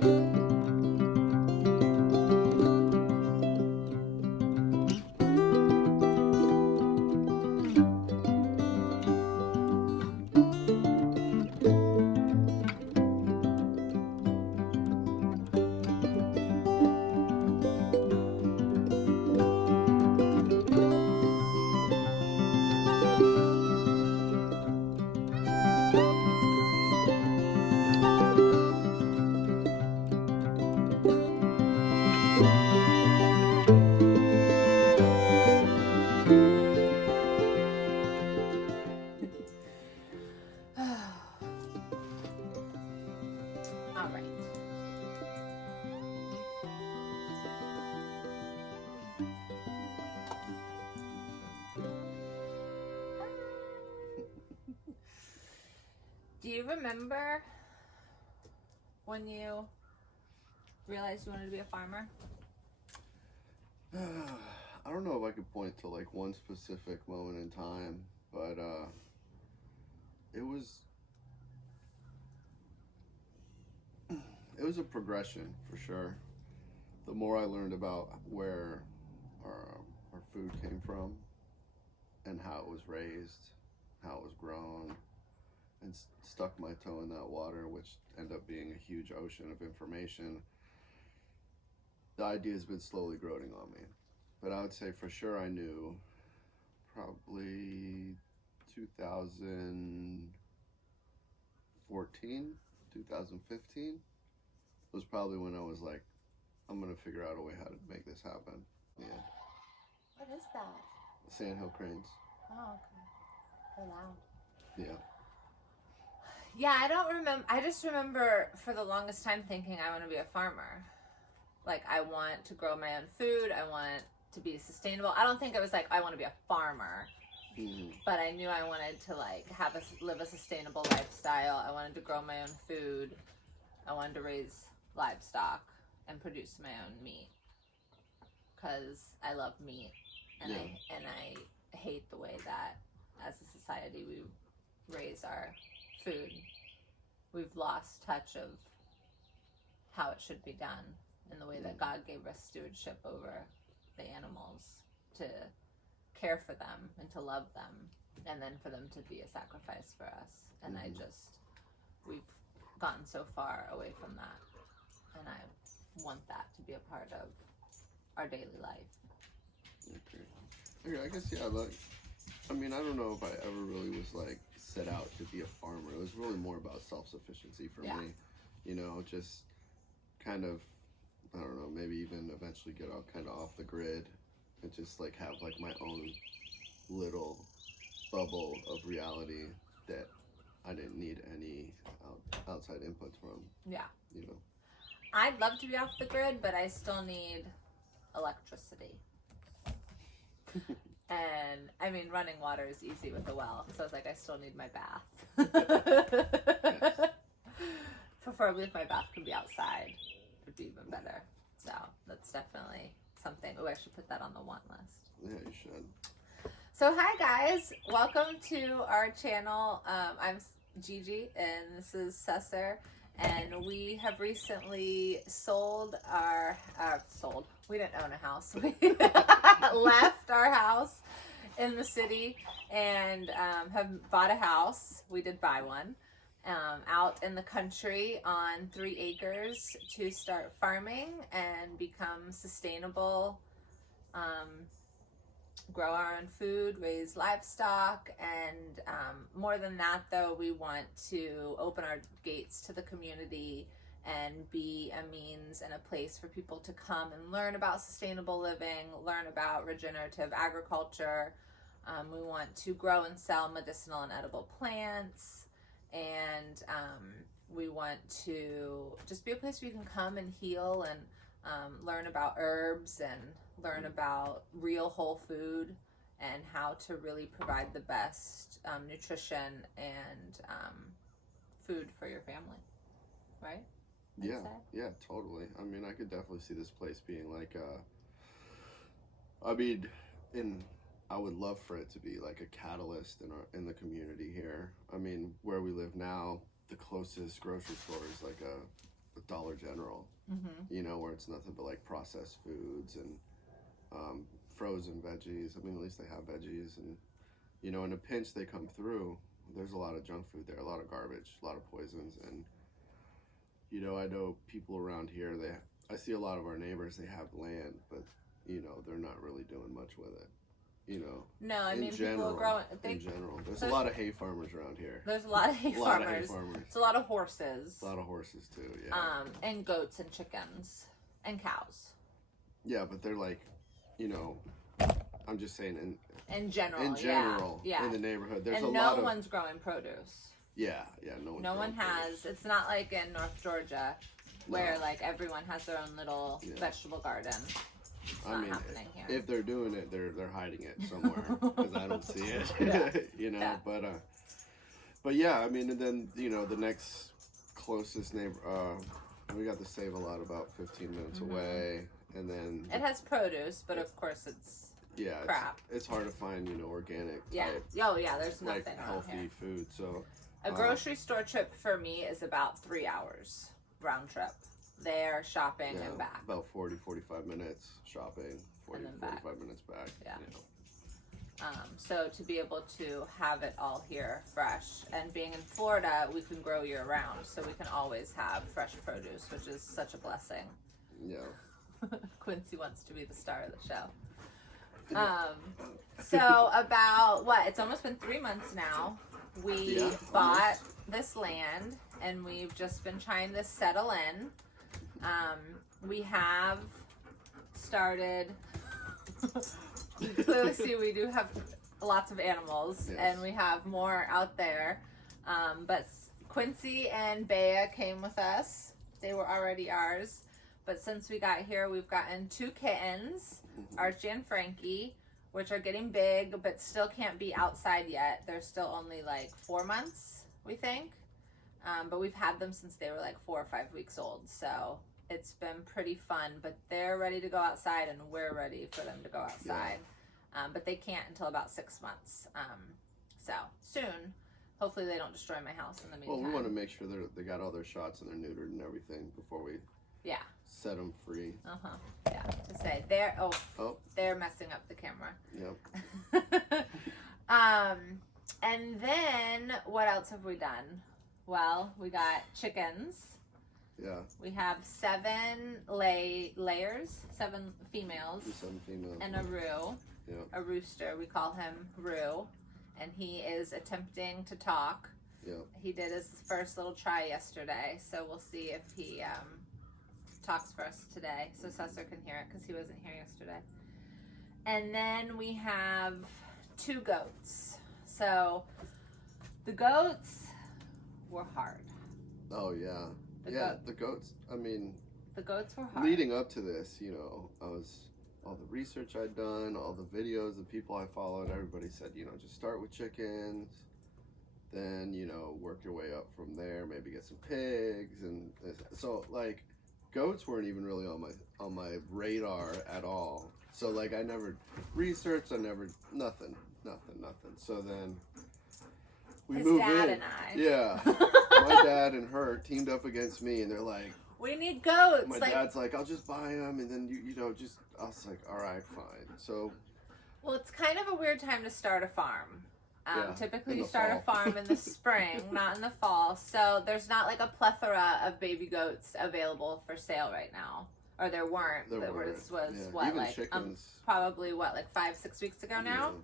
All right. Do you remember when you realized you wanted to be a farmer? I don't know if I could point to like one specific moment in time, but it was a progression for sure. The more I learned about where our food came from and how it was raised, how it was grown, and stuck my toe in that water, which ended up being a huge ocean of information, the idea has been slowly growing on me. But I would say for sure I knew probably 2014, 2015 was probably when I was like, I'm gonna figure out a way how to make this happen. Yeah. What is that? Sandhill cranes. Oh, okay. They're loud. Yeah. Yeah, I don't remember. I just remember for the longest time thinking I want to be a farmer. Like, I want to grow my own food. I want to be sustainable. I don't think it was like I want to be a farmer, but I knew I wanted to like live a sustainable lifestyle. I wanted to grow my own food. I wanted to raise livestock and produce my own meat because I love meat, and I hate the way that as a society we raise our food. We've lost touch of how it should be done in the way that God gave us stewardship over the animals, to care for them and to love them, and then for them to be a sacrifice for us. And we've gotten so far away from that, and I want that to be a part of our daily life. Okay, I guess, yeah, like, I mean, I don't know if I ever really was like set out to be a farmer. It was really more about self-sufficiency for me, you know, just kind of, I don't know, maybe even eventually get out kind of off the grid and just like have like my own little bubble of reality that I didn't need any outside inputs from. Yeah. You know, I'd love to be off the grid, but I still need electricity. And I mean, running water is easy with a well, so I was like, I still need my bath. Preferably if my bath could be outside, it would be even better. So that's definitely something. Oh, I should put that on the want list. Yeah, you should. So hi guys, welcome to our channel. I'm Gigi and this is Cesar, and we have recently we didn't own a house. We left our house in the city and have bought a house. We did buy one out in the country on 3 acres to start farming and become sustainable, grow our own food, raise livestock, and more than that though, we want to open our gates to the community and be a means and a place for people to come and learn about sustainable living, learn about regenerative agriculture. We want to grow and sell medicinal and edible plants, and we want to just be a place where you can come and heal and learn about herbs and learn about real whole food and how to really provide the best nutrition and food for your family, right? Yeah, totally. I mean, I could definitely see this place being like I would love for it to be like a catalyst in the community here. I mean, where we live now, the closest grocery store is like a Dollar General, you know, where it's nothing but like processed foods and frozen veggies. I mean, at least they have veggies, and you know, in a pinch they come through. There's a lot of junk food there, a lot of garbage, a lot of poisons, and you know, I know people around here. I see a lot of our neighbors. They have land, but you know, they're not really doing much with it. You know, no, I mean, people are growing. In general, there's a lot of hay farmers around here. There's a lot of hay farmers. It's a lot of horses. A lot of horses too. Yeah. And goats and chickens and cows. Yeah, but they're like, you know, I'm just saying in general. Yeah. In the neighborhood, there's and a no lot of. one's growing produce. Yeah, no one has. It's not like in North Georgia, where like everyone has their own little vegetable garden. I mean, if they're doing it, they're hiding it somewhere because I don't see it. You know, but yeah, I mean, and then you know the next closest neighbor, we got to save a lot about 15 minutes away, and then it has produce, but of course it's crap. It's hard to find, you know, organic. Type, there's nothing like healthy food. So a grocery store trip for me is about 3 hours round trip. There, shopping and back. About 40-45 minutes shopping, 40-45 minutes back. Yeah. You know. So to be able to have it all here fresh, and being in Florida, we can grow year round, so we can always have fresh produce, which is such a blessing. Yeah. Quincy wants to be the star of the show. So about it's almost been 3 months now. We bought this land, and we've just been trying to settle in. We have started. You clearly see we do have lots of animals, and we have more out there. But Quincy and Bea came with us. They were already ours. But since we got here, we've gotten 2 kittens, Archie and Frankie, which are getting big, but still can't be outside yet. They're still only like 4 months, we think. But we've had them since they were like 4 or 5 weeks old. So it's been pretty fun, but they're ready to go outside, and we're ready for them to go outside. But they can't until about 6 months. So soon, hopefully they don't destroy my house in the meantime. Well, we want to make sure they got all their shots and they're neutered and everything before we set them free. Yeah, to say they're messing up the camera. Yep. And then what else have we done? Well, we got chickens. Yeah. We have 7 layers, 7 females. 7 females. And a roo. Yeah. A rooster. We call him Roo. And he is attempting to talk. Yeah. He did his first little try yesterday, so we'll see if he talks for us today, so Cesar can hear it, because he wasn't here yesterday. And then we have 2 goats. So the goats were hard. Oh yeah. The goats. I mean, the goats were hard. Leading up to this, you know, all the research I'd done, all the videos, the people I followed, everybody said, you know, just start with chickens, then, you know, work your way up from there, maybe get some pigs, and so like goats weren't even really on my radar at all. So like I never researched, nothing. So then we moved in. His dad and I. Yeah. My dad and her teamed up against me, and they're like, we need goats. My dad's like, I'll just buy them, and then you know, just I was like, all right, fine. So. Well, it's kind of a weird time to start a farm. Typically, you start fall. a farm in the spring, not in the fall. So there's not like a plethora of baby goats available for sale right now, or there weren't. There was what, even like chickens. Probably what, like 5-6 weeks ago now. Yeah.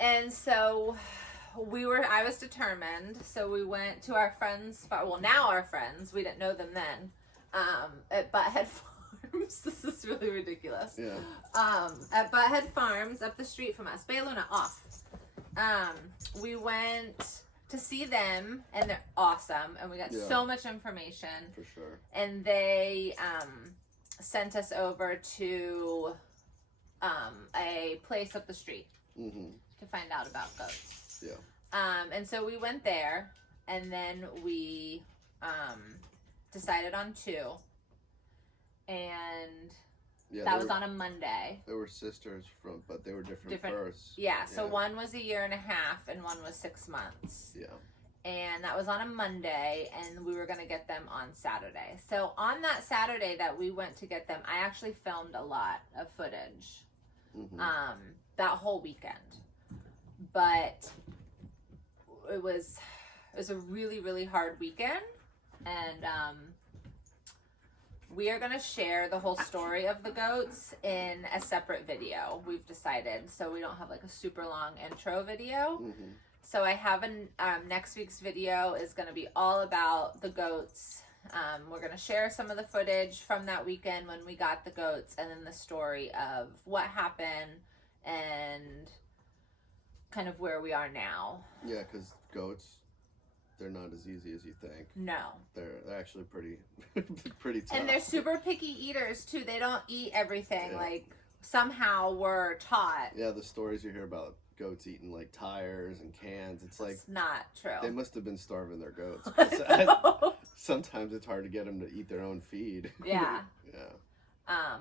And so I was determined. So we went to our friends. Well, now our friends. We didn't know them then. At Butthead Farms. This is really ridiculous. Yeah. At Butthead Farms, up the street from us. Bay Luna, off. We went to see them, and they're awesome, and we got so much information. For sure. And they sent us over to a place up the street to find out about goats. Yeah. And so we went there, and then we decided on 2, and that was on a Monday. They were sisters but they were different births. Yeah, so one was 1.5 years, and one was 6 months. Yeah. and that was on a Monday, and we were going to get them on Saturday. So on that Saturday that we went to get them, I actually filmed a lot of footage that whole weekend. But it was a really, really hard weekend, and we are going to share the whole story of the goats in a separate video, we've decided, so we don't have like a super long intro video. So I have next week's video is going to be all about the goats. We're going to share some of the footage from that weekend when we got the goats, and then the story of what happened and kind of where we are now. Yeah, because goats, they're not as easy as you think. No. They're actually pretty tough. And they're super picky eaters too. They don't eat everything. Like, somehow we're taught. Yeah, the stories you hear about goats eating like tires and cans, it's like, it's not true. They must have been starving their goats. Sometimes it's hard to get them to eat their own feed. Yeah. Yeah.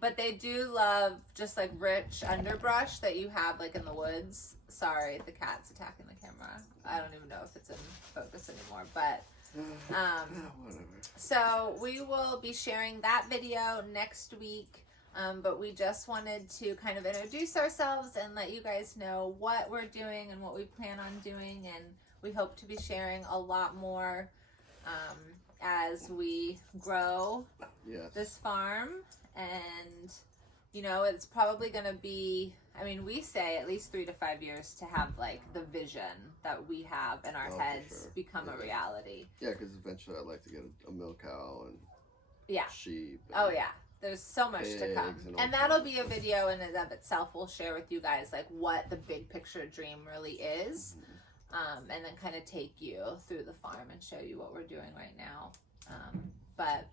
But they do love just like rich underbrush that you have like in the woods. Sorry, the cat's attacking the camera. I don't even know if it's in focus anymore, but whatever. So we will be sharing that video next week. But we just wanted to kind of introduce ourselves and let you guys know what we're doing and what we plan on doing, and we hope to be sharing a lot more as we grow this farm. And you know, it's probably going to be, I mean, we say at least 3 to 5 years to have like the vision that we have in our heads become a reality. Yeah, because eventually I'd like to get a milk cow and sheep. And there's so much to come. And that'll be a video in and of itself. We'll share with you guys like what the big picture dream really is. And then kind of take you through the farm and show you what we're doing right now. But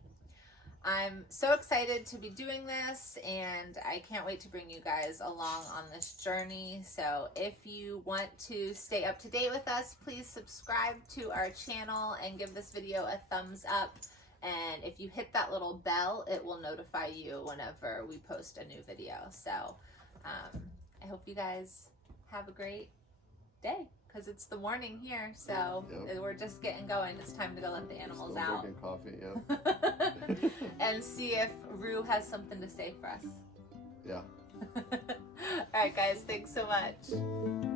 I'm so excited to be doing this, and I can't wait to bring you guys along on this journey. So if you want to stay up to date with us, please subscribe to our channel and give this video a thumbs up. And if you hit that little bell, it will notify you whenever we post a new video. So I hope you guys have a great day, because it's the morning here. So we're just getting going. It's time to go let the animals out. Drinking coffee, and see if Rue has something to say for us. Yeah. All right, guys. Thanks so much.